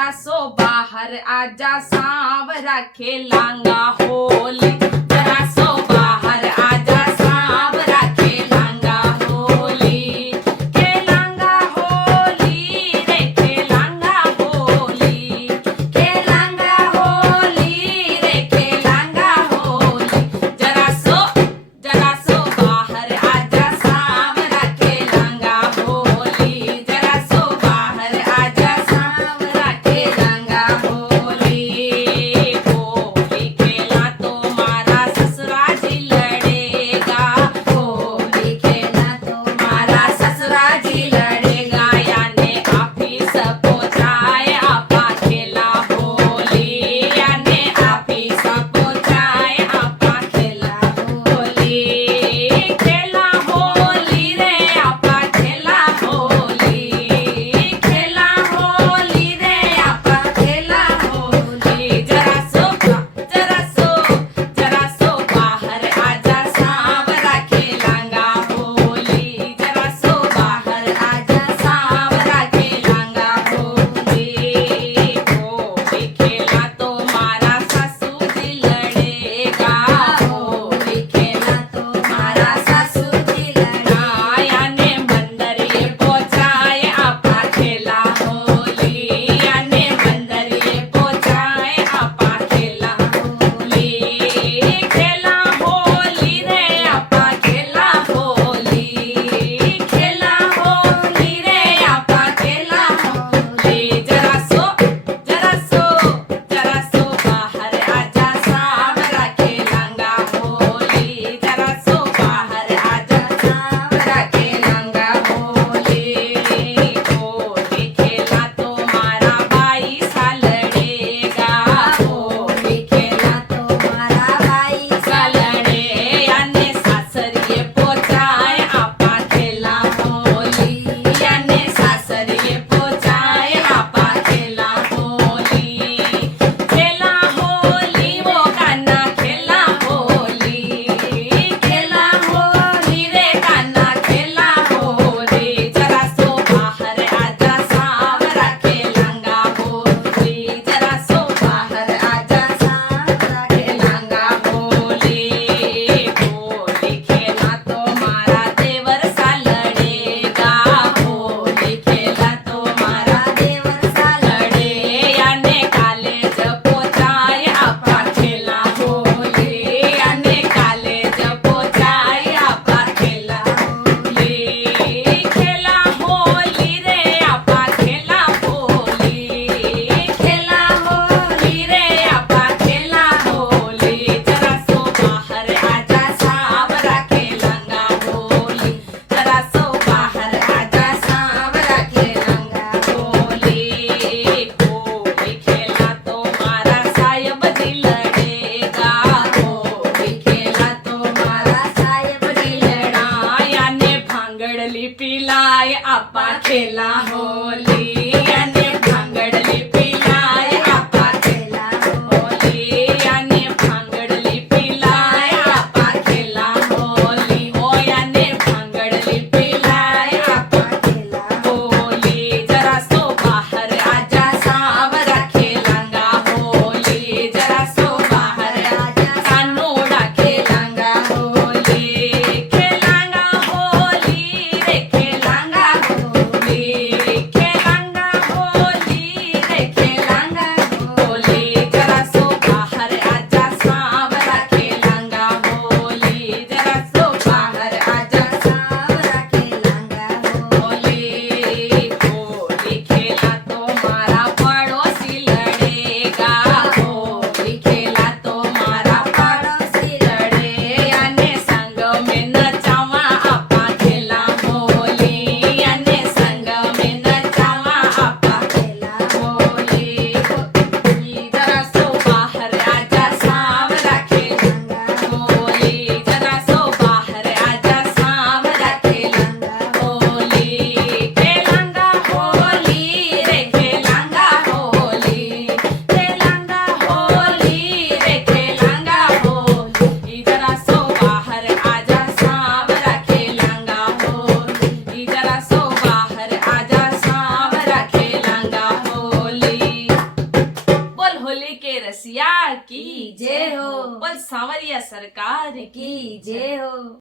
जरा सो बाहर आजा सांवरा खेलांगा होली, जरा सो बाहर आजा सांवरा खेलांगा होली, खेलांगा होली रे खेलांगा होली, खेलांगा होली रे खेलांगा होली, जरा सो बाहर आजा सांवरा खेलांगा होली, जरा सो बाहर आजा सांवरा खेलांगा होली, होली खेला तो मारा ससुरा होली के रसिया की जय हो। बोल सांवरिया सरकार की की जय हो।